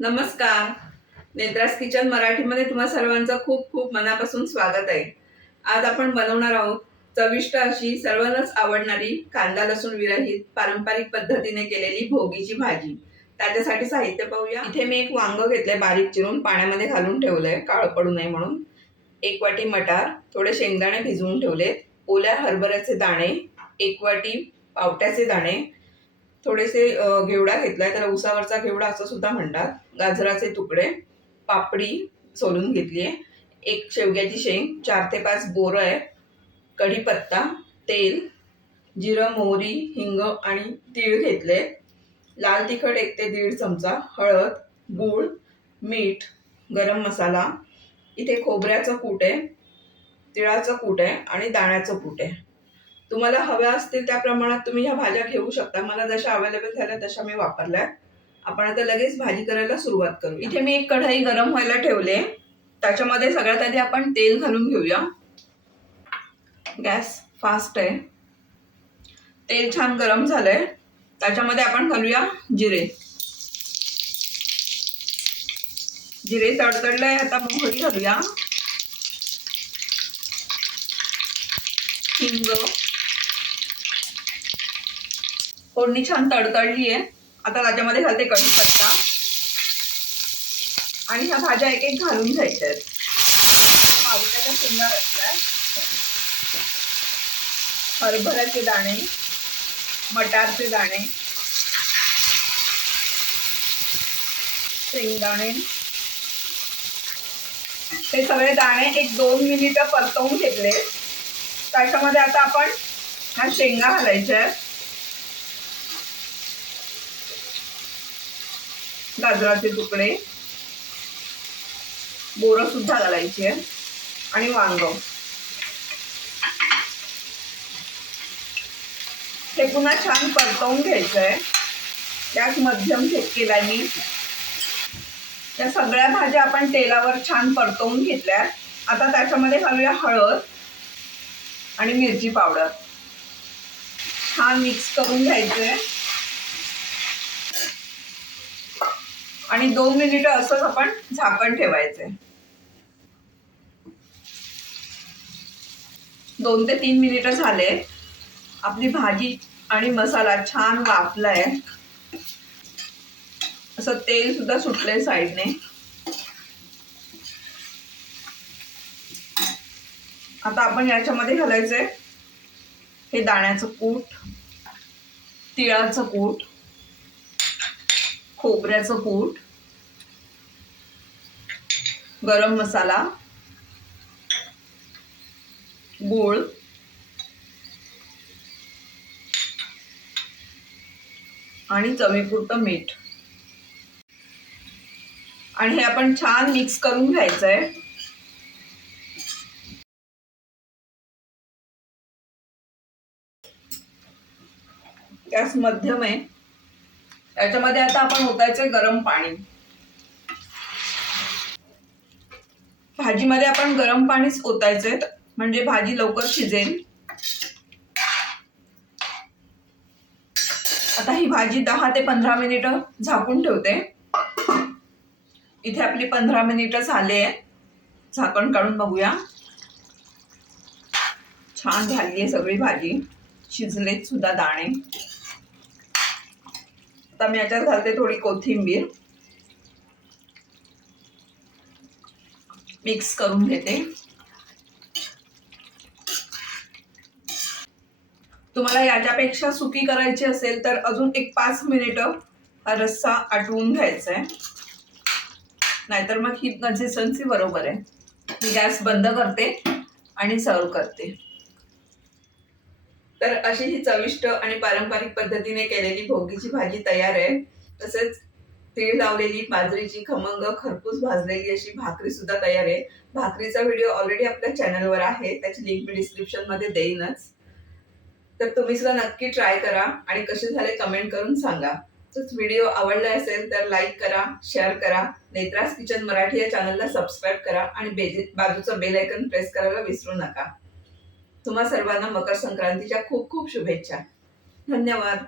नमस्कार. नेत्रास किचन मराठीमध्ये तुम्हा सर्वांचं खूप खूप मनापासून स्वागत आहे. आज आपण बनवणार आहोत चविष्ट अशी सर्वांनाच आवडणारी कांदा लसूण विरहित पारंपरिक पद्धतीने केलेली भोगीची भाजी. त्याच्यासाठी साहित्य पाहूया. इथे मी एक वांग घेतलंय बारीक चिरून पाण्यामध्ये घालून ठेवलंय काळ पडू नये म्हणून. 1 वाटी मटार, थोडे शेंगदाणे भिजवून ठेवलेत, ओल्या हरभऱ्याचे दाणे, 1 वाटी पावट्याचे दाणे, थोडेसे घेवडा घेतलाय, त्याला उसावरचा घेवडा असं सुद्धा म्हणतात, गाजराचे तुकडे, पापडी सोलून घेतली आहे, 1 शेवग्याची शेंग, 4 ते 5 बोरं आहे, कढीपत्ता, तेल, जिरं, मोहरी, हिंग आणि तीळ घेतले, लाल तिखट 1 ते 1.5 चमचा, हळद, गूळ, मीठ, गरम मसाला, इथे खोबऱ्याचं कूट आहे, तिळाचं कूट आहे आणि दाण्याचं कूट आहे. तुम्हाला हव्या असतील त्या प्रमाणात तुम्ही ह्या भाज्या घेऊ शकता. मला जशा अवेलेबल झाल्या तशा मी वापरल्या. आपण आता लगेच भाजी करायला सुरुवात करू. इथे मी एक कढई गरम व्हायला ठेवले, त्याच्यामध्ये सगळ्यात आधी आपण तेल घालून घेऊया. गॅस फास्ट आहे. तेल छान गरम झालंय, त्याच्यामध्ये आपण घालूया जिरे. जिरे तडतडलंय, आता मोहरी घालूया, हिंग, फोडणी छान तडतडली आहे. आता त्याच्यामध्ये घालते कढीपत्ता आणि ह्या भाज्या एक एक घालून घ्यायच्या आहेत. पावट्याच्या शेंगा घातल्या, हरभऱ्याचे दाणे, मटारचे दाणे, शेंगदाणे, हे सगळे दाणे 1-2 मिनिटं परतवून घेतले. त्याच्यामध्ये आता आपण ह्या शेंगा घालायच्या आहेत, गाजराचे तुकडे, बोरं सुद्धा घालायची आहे आणि वांग. हे पुन्हा छान परतवून घ्यायचं आहे. गॅस मध्यम केलाय मी. या सगळ्या भाज्या आपण तेलावर छान परतवून घेतल्या. आता त्याच्यामध्ये घालूया हळद आणि मिरची पावडर. छान मिक्स करून घ्यायचंय आणि 2 मिनिटं असंच आपण झाकण ठेवायचंय. 2 ते 3 मिनिटं झाले. आपली भाजी आणि मसाला छान वाफलाय, असं तेल सुद्धा सुटलंय साईडने. आता आपण याच्यामध्ये घालायचंय हे दाण्याचं कूट, तिळाचं कूट, खोबऱ्याचं कूट, गरम मसाला, गूळ, आणि चवीपुरतं मीठ. आणि हे आपण छान मिक्स करून घ्यायचंय. गॅस मध्यम आहे. त्याच्यामध्ये आता आपण ओतायचंय गरम पाणी. भाजीमध्ये आपण गरम पाणीच ओतायचंय, म्हणजे भाजी लवकर शिजेल. आता ही भाजी 10 ते 15 मिनिटं झाकून ठेवते. इथे आपली 15 मिनिटं झाले. झाकण काढून बघूया. छान झालीये सगळी भाजी, शिजलेत सुद्धा दाणे. आता मी याच्यात घालते थोडी कोथिंबीर, मिक्स करून घेते. तुम्हाला याच्यापेक्षा सुकी करायची असेल तर अजून 5 मिनिटं हा रस्सा आटवून घ्यायचा आहे, नाहीतर मग ही कन्सिस्टन्सी बरोबर आहे. मी गॅस बंद करते आणि सर्व करते. तर अशी ही चविष्ट आणि पारंपरिक पद्धतीने केलेली भोगीची भाजी तयार आहे. तसेच तीळ लावलेली बाजरीची खमंग खरपूस भाजलेली अशी भाकरी सुद्धा तयार आहे. भाकरीचा व्हिडिओ ऑलरेडी आपल्या चॅनलवर आहे, त्याची लिंक मी डिस्क्रिप्शन मध्ये देईनच. तर तुम्ही सुद्धा नक्की ट्राय करा आणि कसे झाले कमेंट करून सांगा. जर व्हिडिओ आवडला असेल तर लाईक करा, शेअर करा, नेत्रास किचन मराठी या चॅनलला सबस्क्राईब करा आणि बाजूचं बेल आयकॉन प्रेस करायला विसरू नका. तुम्हा सर्वांना मकर संक्रांतीच्या खूप खूप शुभेच्छा. धन्यवाद.